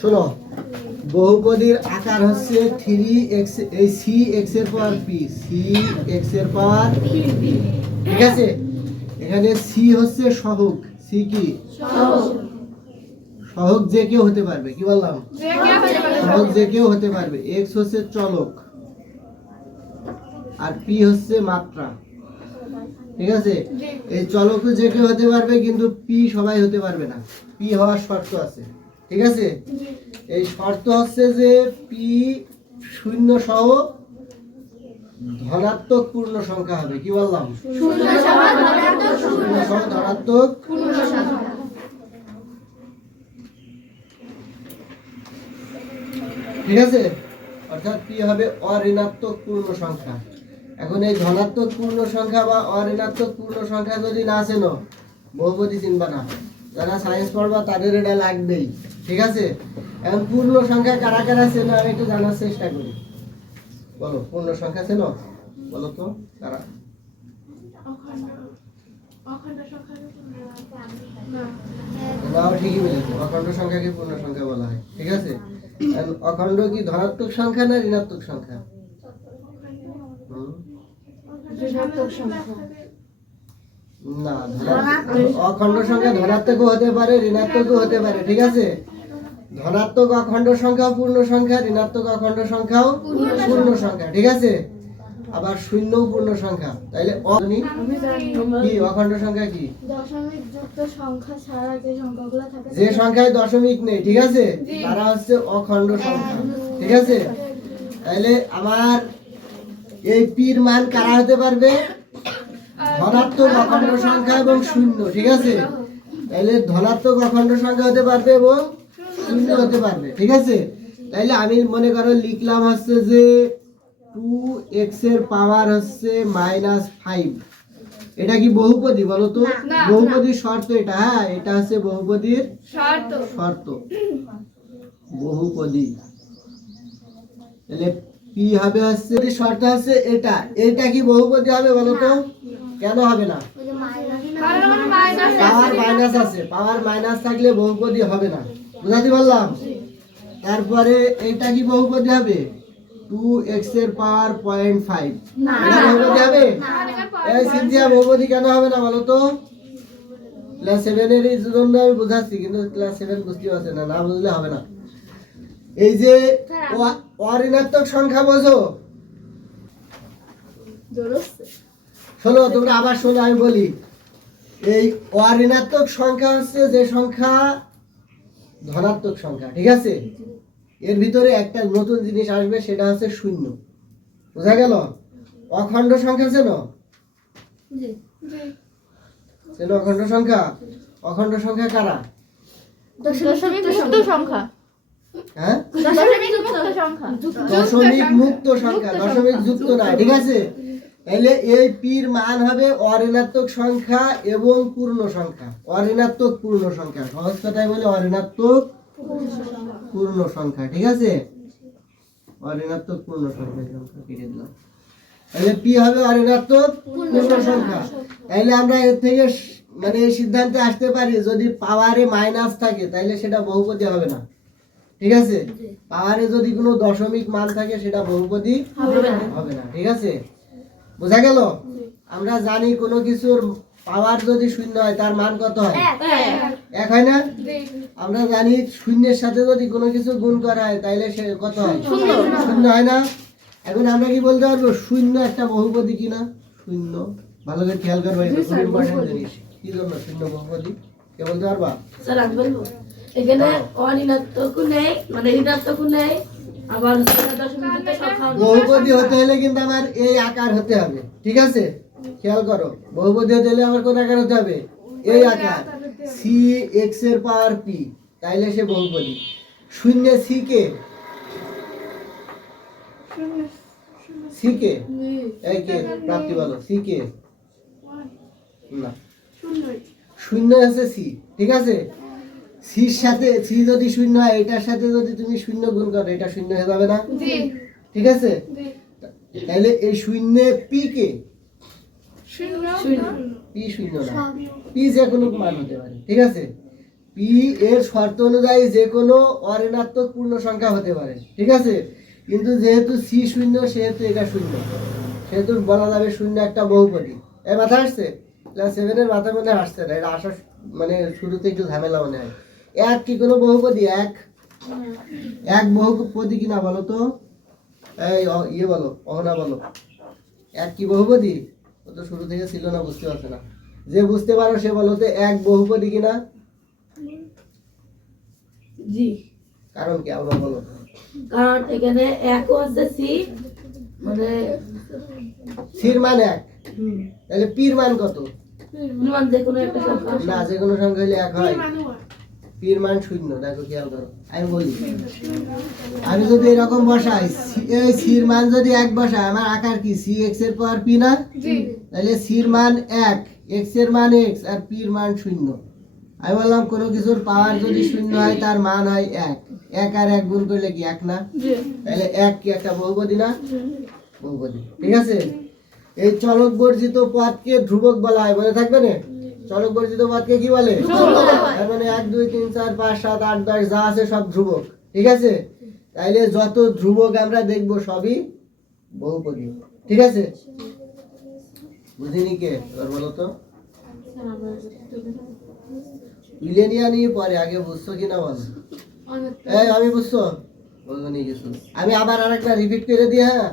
শোনো, বহুপদীর আকার হচ্ছে থ্রি এক্স এই সি এক্সের পাওয়ার পি সি এক্সের পাওয়ার ঠিক আছে? এখানে সি হচ্ছে সহগ সি কি? সহগ যে কেউ হতে পারবে, কি বললাম? সহগ যে কেউ হতে পারবে এক্স হচ্ছে চলক, আর পি হচ্ছে মাত্রা। ঠিক আছে? এই চলক যে কেউ হতে পারবে কিন্তু পি সবাই হতে পারবে না। পি হওয়ার শর্ত আছে। ঠিক আছে? এই শর্ত হচ্ছে যে পি শূন্য সহ ধনাত্মক পূর্ণ সংখ্যা হবে। কি বললাম? শূন্য সহ ধনাত্মক ঠিক আছে? অর্থাৎ পি হবে অঋণাত্মক পূর্ণ সংখ্যা। এখন এই ধনাত্মক পূর্ণ সংখ্যা বা অঋণাত্মক পূর্ণ সংখ্যা যদি না চেনো বহুপতি চিনবা না। যারা সায়েন্স পড়বা তাদের এটা লাগবেই ঠিক আছে? এখন পূর্ণ সংখ্যা কারা কারা চেনো আমি একটু জানার চেষ্টা করি। বলো পূর্ণ সংখ্যা চেনো বলো তো কারা? ঠিকই বলেছ অখণ্ড সংখ্যাকে পূর্ণ সংখ্যা বলা হয় ঠিক আছে? অখণ্ড কি ধনাত্মক সংখ্যা না ঋণাত্মক সংখ্যা? না অখণ্ড সংখ্যা ধনাত্মকও হতে পারে ঋণাত্মকও হতে পারে ঠিক আছে? ধনাত্মক অখণ্ড সংখ্যা পূর্ণ সংখ্যা ঋণাত্মক অখণ্ড সংখ্যাও পূর্ণ সংখ্যা ঠিক আছে? আবার শূন্যও পূর্ণ সংখ্যা তাইলে কি অখণ্ড সংখ্যা কি? দশমিক যুক্ত সংখ্যা ছাড়া যে সংখ্যাগুলো থাকে যে সংখ্যায় দশমিক নেই ঠিক আছে? তারা হচ্ছে অখণ্ড সংখ্যা ঠিক আছে? তাইলে আমার এই পির মান কারা হতে পারবে? ধনাত্মক অখণ্ড সংখ্যা এবং শূন্য ঠিক আছে? তাইলে ধনাত্মক অখণ্ড সংখ্যা হতে পারবে এবং শূন্য হতে পারবে ঠিক আছে? তাইলে আমি মনে করো লিখলাম হচ্ছে যে টু এক্সের পাওয়ার হচ্ছে মাইনাস ফাইভ এটা কি বহুপদী বলো তো? বহুপদীর শর্ত এটা হ্যাঁ? এটা হচ্ছে বহুপদীর শর্ত। বহুপদী। তাহলে পি হবে হচ্ছে শর্ত হচ্ছে এটা। এটা কি বহুপদী হবে বলো তো? কেন হবে না? পাওয়ার মাইনাস আছে। পাওয়ার মাইনাস থাকলে বহুপদী হবে না। বুঝাতে পারলাম? তারপরে এটা কি বহুপদী হবে? টু এক্সের পাওয়ার পয়েন্ট ফাইভ বহুপদী হবে? এই সিনথিয়া বহুপদী কেন হবে না বলো তো? ক্লাস সেভেনের এই জন্য আমি বুঝাচ্ছি কিন্তু ক্লাস সেভেন বুঝতে পারছে না না বুঝলে হবে না। এই যে অঋণাত্মক সংখ্যা বোঝো। শোনো তোমরা আবার শোনো আমি বলি। এই অঋণাত্মক সংখ্যা হচ্ছে যে সংখ্যা ধনাত্মক সংখ্যা ঠিক আছে? এর ভিতরে একটা নতুন জিনিস আসবে সেটা হচ্ছে শূন্য। বোঝা গেল? অখণ্ড সংখ্যা চেন? চেনো অখণ্ড সংখ্যা? অখণ্ড সংখ্যা কারা? দশমিক সংখ্যা। হ্যাঁ? দশমিক মুক্ত সংখ্যা। দশমিক যুক্ত না ঠিক আছে? তাহলে এই পির মান হবে অঋণাত্মক সংখ্যা এবং পূর্ণ সংখ্যা। অঋণাত্মক পূর্ণ সংখ্যা। সহজ কথায় বলে অঋণাত্মক পূর্ণ সংখ্যা ঠিক আছে? অঋণাত্মক পূর্ণ সংখ্যা সংখ্যা কেটে দিলাম। তাহলে পি হবে অঋণাত্মক পূর্ণ সংখ্যা। তাহলে আমরা এর থেকে মানে এই সিদ্ধান্তে আসতে পারি যদি পাওয়ারে মাইনাস থাকে তাহলে সেটা বহুপদী হবে না। ঠিক আছে? পাওয়ারে যদি কোনো দশমিক মান থাকে সেটা বহুপদী হবে না। ঠিক আছে? বোঝা গেল? আমরা জানি কোনো কিছুর পাওয়ার যদি শূন্য হয় তার মান কত হয়? এক। হয় না? আমরা জানি শূন্যের সাথে যদি কোনো কিছু গুণ করা হয় তাইলে সে কত হয়? শূন্য। হয় না? এখন আমরা কি বলতে পারব? শূন্য একটা বহুপদী কিনা? শূন্য। ভালো করে খেয়াল করব জিনিস কি জন্য শূন্য বহুপদী? কে বলতে পারবা? স্যার আমি বলব। এখানে অঋণাত্মক নেই মানে ঋণাত্মক নেই আবার বহুপদী হতে হলে কিন্তু আমার এই আকার হতে হবে ঠিক আছে? খেয়াল করো বহুপদী হতে হলে আমার কোন আকার হতে হবে? এই আকার সি এক্সের পাওয়ার পি তাইলে সে বহুপদী। শূন্য সি কে? C K? এই কে? প্রাপ্তি বলো সি কে? না। শূন্য আছে সি ঠিক আছে? সির সাথে সি যদি শূন্য হয় এটার সাথে যদি তুমি শূন্য গুণ করো এটা শূন্য হয়ে যাবে না? ঠিক আছে? তাহলে এই শূন্যে পি কে? পি শূন্য না। পি যে কোনো মান হতে পারে ঠিক আছে? পি এর শর্ত অনুযায়ী যে কোনো অঋণাত্মক পূর্ণ সংখ্যা হতে পারে ঠিক আছে? কিন্তু যেহেতু সি শূন্য সেহেতু এটা শূন্য। সেহেতু বলা যাবে শূন্য একটা বহুপদী। এর মাথা আসছে? ক্লাস সেভেনের মাথা মনে হয় আসছে না এটা আসার মানে শুরুতে একটু ঝামেলা মনে হয়। এক কি কোনো বহুপদী? এক। এক বহুপদী কিনা বলো তো? এই ইয়ে বলো অহনা বলো। এক কি বহুপদী? ও তো শুরু থেকে ছিল না বুঝতে পারছে না। যে বুঝতে পারো সে বলো তো এক বহুপদী কিনা। জি। কারণ কি আবার বলো? কারণ এখানে একও আছে সি মানে সির মান এক। তাহলে পির মান কত? পরিমাণ যে একটা না যে কোনো সংখ্যা হলে এক হয়। পির মান শূন্য দেখো খেয়াল করো। আমি বলি আমি যদি এরকম বসাই এই সির মান যদি এক বসাই আমার আকার কি? সি এক্সের পর পি না? তাহলে সির মান এক এক্সের মান এক্স আর পির মান শূন্য। আমি বললাম কোনো কিছুর পাওয়ার যদি শূন্য হয় তার মান হয় এক। এক আর এক গুণ করলে কি এক না? তাহলে এক কি একটা বহুপদী না? বহুপদী ঠিক আছে? এই চলক বর্জিত পথকে ধ্রুবক বলা হয় মনে থাকবে না? চলক বর্জিত পদকে কি বলে? তার মানে এক দুই তিন চার পাঁচ সাত আট দশ যা আছে সব ধ্রুবক। ঠিক আছে? তাইলে যত ধ্রুবক আমরা দেখব সবই বহুপদী। ঠিক আছে? বুঝিনি কে? এবার বলো তো। মিলেনিয়া নিয়ে পরে আগে বুঝছ কিনা বলো? এই আমি বুঝছ? বলব নি কিছু। আমি আবার আরেকটা রিপিট করে দিই হ্যাঁ?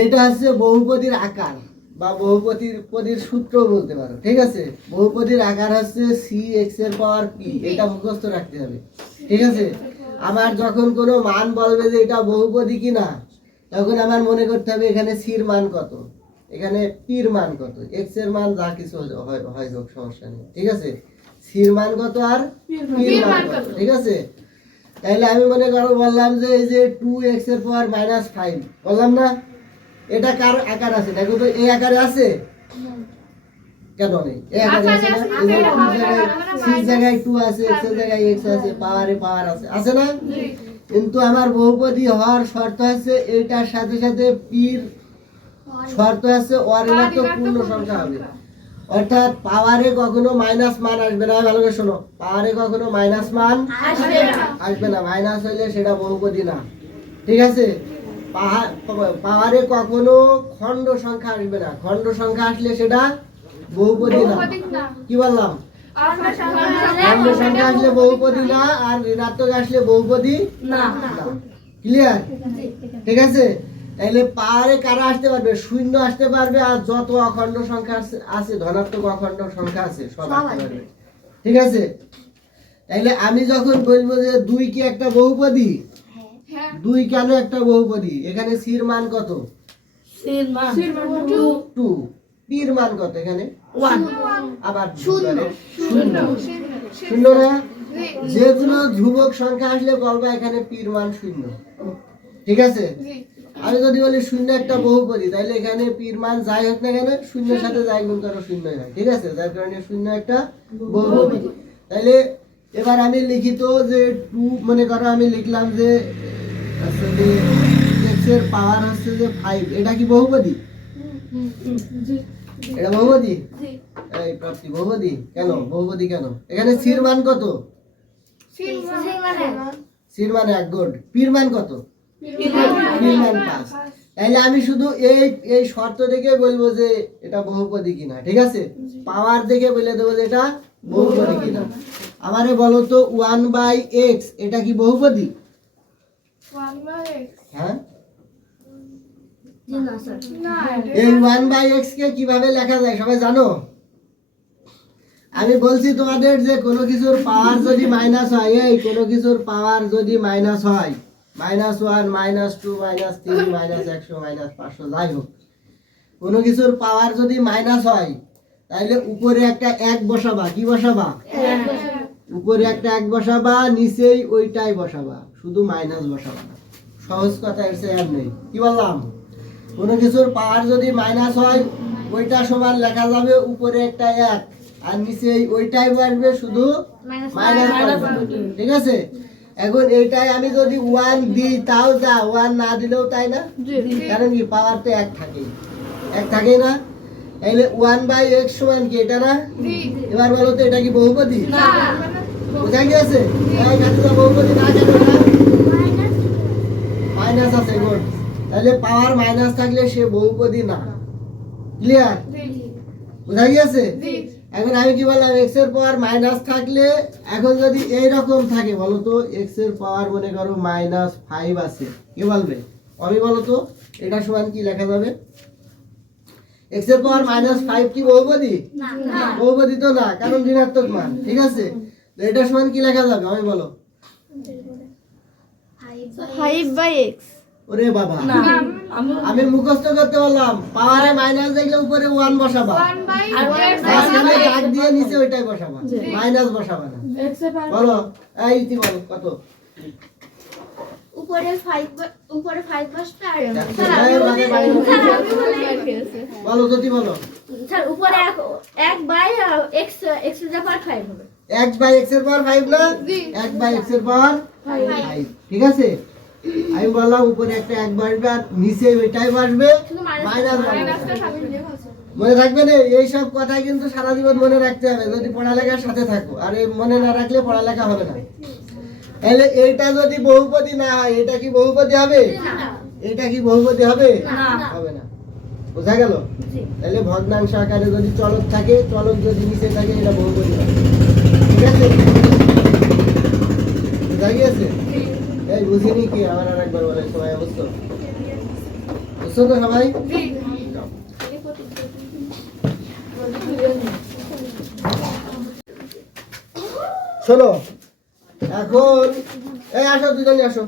এটা হচ্ছে বহুপদীর আকার। বা বহুপদীর পদীর সূত্র বলতে পারো ঠিক আছে? বহুপদীর আকার হচ্ছে সি এক্সের পাওয়ার পি এটা মুখস্থ রাখতে হবে ঠিক আছে? আমার যখন কোনো মান বলবে যে এটা বহুপদী কিনা তখন আমার মনে করতে হবে এখানে সির মান কত? এখানে পির মান কত? এক্সের মান যা কিছু হয় হোক সমস্যা নেই ঠিক আছে? সির মান কত আর পির মান কত ঠিক আছে? তাইলে আমি মনে করো বললাম যে এই যে টু এক্সের পাওয়ার মাইনাস ফাইভ বললাম না? এটা কার আকার আছে? দেখো তো এই আকারে আছে? কেন নেই? এই আকারে আছে না? এই জায়গায় সিক্স জায়গায় টু আছে এক্স জায়গায় এক্স আছে পাওয়ারে পাওয়ার আছে। আছে না? কিন্তু আমার বহুপদী হওয়ার শর্ত আছে এটার সাথে সাথে পির শর্ত আছে পূর্ণ সংখ্যা হবে। অর্থাৎ পাওয়ারে কখনো মাইনাস মান আসবে না। ভালো করে শোনো। পাওয়ারে কখনো মাইনাস মান আসবে না। মাইনাস হইলে সেটা বহুপদী না। ঠিক আছে? পাহা- পাওয়ারে কখনো খণ্ড সংখ্যা আসবে না। খণ্ড সংখ্যা আসলে সেটা বহুপদী না। কি বললাম? খণ্ড সংখ্যা আসলে বহুপদী না। আর ঋণাত্মক আসলে বহুপদী না। ক্লিয়ার ঠিক আছে? তাহলে পাহাড়ে কারা আসতে পারবে? শূন্য আসতে পারবে আর যত অখণ্ড সংখ্যা আছে- ধনাত্মক অখণ্ড সংখ্যা আছে সব আসতে পারবে। ঠিক আছে? তাইলে আমি যখন বলব যে দুই কি একটা বহুপদী? দুই কেন একটা বহুপদী? এখানে সির মান কত? সির মান টু। পির মান কত এখানে? ওয়ান। আবার শূন্য। শূন্য। শূন্য। না যে কোনো ধ্রুবক সংখ্যা আসলে বলবা এখানে পির মান শূন্য। ঠিক আছে? আমি যদি বলি শূন্য একটা বহুপদী তাহলে এখানে পির মান যাই হোক না কেন শূন্যের সাথে যাই গুণ করো শূন্য হয়। ঠিক আছে? যার কারণে শূন্য একটা বহুপদী। তাহলে এবার আমি লিখিত যে টু মনে করো আমি লিখলাম যে হচ্ছে যে x এর পাওয়ার হচ্ছে যে ফাইভ এটা কি বহুপদী? এটা বহুপদী? এই প্রাপ্তি বহুপদী? কেন? বহুপদী কেন? এখানে সির মান কত? সির মান এক। গোড পির মান কত? পির মান পাঁচ। তাইলে আমি শুধু এই এই শর্ত দেখে বলব যে এটা বহুপদী কিনা ঠিক আছে? পাওয়ার দেখে বলে দেবো যে এটা বহুপদী কিনা। আমারে বলো তো ওয়ান বাই এক্স এটা কি বহুপদী? হ্যাঁ? এই ওয়ান বাই এক্স কে কীভাবে লেখা যায় সবাই জানো? আমি বলছি তোমাদের যে কোনো কিছুর পাওয়ার যদি মাইনাস হয় এই কোনো কিছুর পাওয়ার যদি মাইনাস হয় minus one minus two minus three minus একশো মাইনাস পাঁচশো যাই হোক। কোনো কিছুর পাওয়ার যদি মাইনাস হয় তাহলে উপরে একটা এক বসাবা কি বসাবা। উপরে একটা এক বসাবা নিচেই ওইটাই বসাবা। শুধু মাইনাস বসাবা। না সহজ কথা এর চেয়ে আর নেই। কি বললাম? কোনো কিছুর পাওয়ার যদি মাইনাস হয় ওইটা সমান লেখা যাবে উপরে একটা এক আর নিচে ওইটাই বাড়বে শুধু মাইনাস ঠিক আছে? এখন এইটাই আমি যদি ওয়ান দিই তাও যা ওয়ান না দিলেও তাই না? কারণ কি? পাওয়ার তো এক থাকেই। এক থাকেই না? তাহলে ওয়ান বাই এক্স সমান কি এটা না? এবার বলো তো এটা কি বহুপদী? বুঝা গিয়েছে? বহুপদী না কেন? মাইনাস আছে গুড তাহলে পাওয়ার মাইনাস থাকলে সে বহুপদী না। ক্লিয়ার বুঝা গিয়েছে? এখন আমি কি বললাম এক্সের পাওয়ার মাইনাস থাকলে এখন যদি এই রকম থাকে বলো তো এক্সের পাওয়ার মনে করো মাইনাস ফাইভ আছে। কি বলবে? আমি বলো তো এটা সমান কি লেখা যাবে? এক্সের পাওয়ার মাইনাস ফাইভ কি বহুপদী? বহুপদী তো না কারণ ঋণাত্মক মান ঠিক আছে? তো এটা সমান কি লেখা যাবে? আমি বলো। ফাইভ বাই এক্স ওরে বাবা। আমি মুখস্থ করতে বললাম পাওয়ারে মাইনাস দেখলে উপরে ওয়ান বসাবা। মাঝখানে দাগ দিয়ে নিচে ওইটাই বসাবা। মাইনাস বসাবা না। বলো। এই তুই বলো কত? উপরে ফাইভ উপরে ফাইভ বসবে আর মানে বলো স্যার উপরে এক by x x to power five হবে। এক বাই এক্সের পাওয়ার ফাইভ না? এক বাই এক্সের পাওয়ার ফাইভ ঠিক আছে? আমি বললাম উপরে একটা এক বাসবে আর নিচে ওইটাই শুধু মাইনাস মাইনাস মনে থাকবে না? এইসব কথা কিন্তু সারা জীবন মনে রাখতে হবে। যদি পড়ালেখার সাথে থাকো আর মনে না রাখলে পড়ালেখা হবে না। তাহলে এটা যদি বহুপদী না হয় এটা কি বহুপদী হবে? এটা কি বহুপদী হবে? হবে না। বোঝা গেল? তাহলে ভগ্নাংশ আকারে যদি চলক থাকে চলক যদি নিচে থাকে এটা বহুপদী হবে। ঠিক আছে? বোঝা গিয়েছে? এই বুঝিনি কি আবার আর একবার বলে সবাই বুঝছ বুঝছ তো সবাই? শোনো এখন এই আসো, দুজনে আসো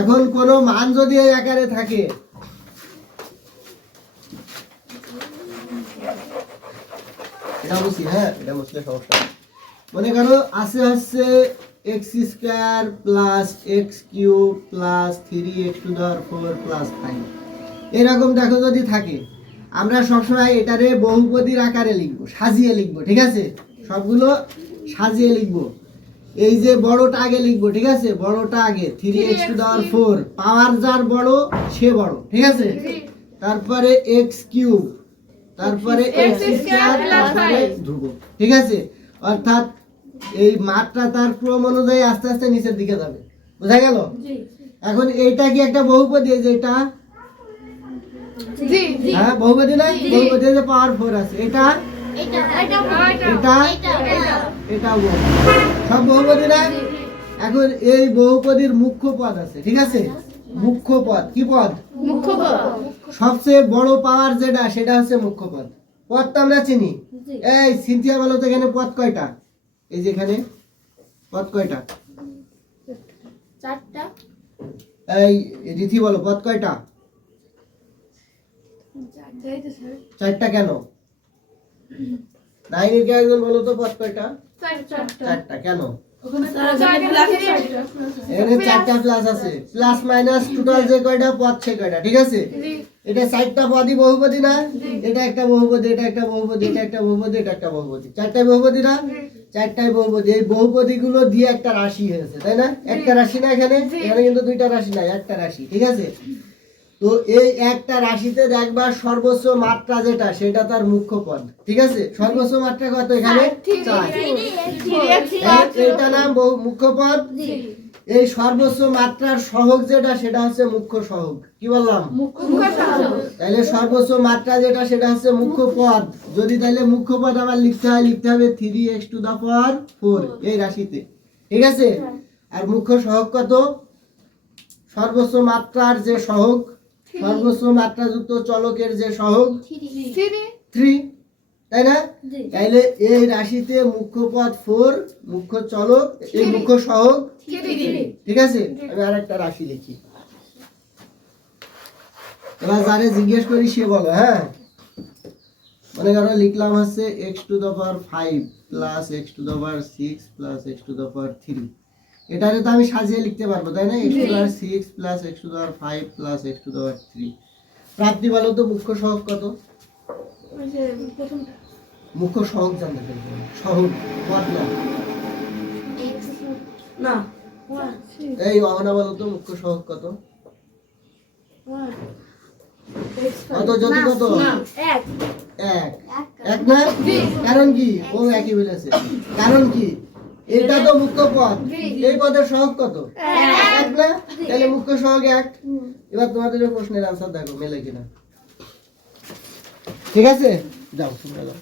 এখন কোন মান যদি এই আকারে থাকে, এটা হ্যাঁ এটা বুঝলে সমস্যা মনে করো আছে হচ্ছে x square plus x cube plus three x to the power four plus five এরকম দেখো যদি থাকে, আমরা সবসময় এটারে বহুপদীর আকারে লিখব, সাজিয়ে লিখব, ঠিক আছে? সবগুলো সাজিয়ে লিখব। এই যে বড়টা আগে লিখব ঠিক আছে? বড়টা আগে three x to the power four power যার বড় সে বড় ঠিক আছে? তারপরে এক্স কিউব তারপরে এক্স স্কোয়ার তারপরে ধ্রুব ঠিক আছে? অর্থাৎ এই মাত্রা তার ক্রম অনুযায়ী আস্তে আস্তে নিচের দিকে যাবে। বোঝা গেল? এখন এইটা কি একটা বহুপদী এই যে এটা? হ্যাঁ বহুপদী না বহুপদী যে পাওয়ার ফোর আছে। এটা এটা এটা এটা সব বহুপদী না এখন এই বহুপদীর মুখ্য পদ আছে ঠিক আছে? মুখ্য পদ কি পদ? মুখ্য পদ। সবচেয়ে বড় পাওয়ার যেটা সেটা হচ্ছে মুখ্য পদ। পদ তো আমরা চিনি? এই সিনথিয়া বলো তো এখানে পদ কয়টা? এই যে এখানে পদ কয়টা? চারটা। এই রিথি বলো পদ কয়টা? চারটা কেন? নাইনের কে একজন বলো তো পদ কয়টা? চারটা। কেন? ওখানে স্যার এখানে plus আছে। এখানে চারটা প্লাস আছে। প্লাস মাইনাস টোটাল যে কয়টা পদ সে কয়টা ঠিক আছে? এটা চারটা পদই বহুপদী না? এটা একটা বহুপদী এটা একটা বহুপদী এটা একটা বহুপদী এটা একটা বহুপদী। চারটাই বহুপদী না? চারটাই বহুপদী। এই বহুপদী গুলো দিয়ে একটা রাশি হয়েছে তাই না? একটা রাশি না এখানে? এখানে কিন্তু দুইটা রাশি না একটা রাশি ঠিক আছে? তো এই একটা রাশিতে দেখবা সর্বোচ্চ মাত্রা যেটা সেটা তার মুখ্য পদ। ঠিক আছে? সর্বোচ্চ মাত্রা কত এখানে? এইটা নাম বহু মুখ্য পদ। এই সর্বোচ্চ মাত্রার সহগ যেটা সেটা হচ্ছে মুখ্য সহগ। কি বললাম? তাহলে সর্বোচ্চ মাত্রা যেটা সেটা হচ্ছে মুখ্য পদ। যদি তাহলে মুখ্য পদ আমার লিখতে হয় লিখতে হবে three x to the power four এই রাশিতে। ঠিক আছে? আর মুখ্য সহগ কত? সর্বোচ্চ মাত্রার যে সহগ সর্বোচ্চ মাত্রাযুক্ত চলকের যে সহগ থ্রি তাই না? তাইলে এই রাশিতে মুখ্য পদ ফোর মুখ্য চলক এই মুখ্য সহগ। ঠিক আছে? আমি আর একটা রাশি লিখি। এবার যারে জিজ্ঞেস করি সে বলো হ্যাঁ? মনে করো লিখলাম হচ্ছে x to the power five plus x to the power six plus x to the power three এটারে তো আমি সাজিয়ে লিখতে পারব তাই না? X to the six plus x to the power five plus x to the power three প্রাপ্তি বলো তো মুখ্য সহগ কত? মুখ্য সহগ জানতে আমি। সহগ পদ না? না। এই অহনা বলো তো মুখ্য সহগ কত? কত যদি কত? এক। এক। এক না? কারণ কি? ও একই বলেছে। কারণ কি? এটা তো মুখ্য পদ। এই পদের সহগ কত? এক। না? তাহলে মুখ্য সহগ এক। এবার তোমাদের প্রশ্নের আনসার দেখো মেলে কিনা। ঠিক আছে? যাও তোমরা যাও।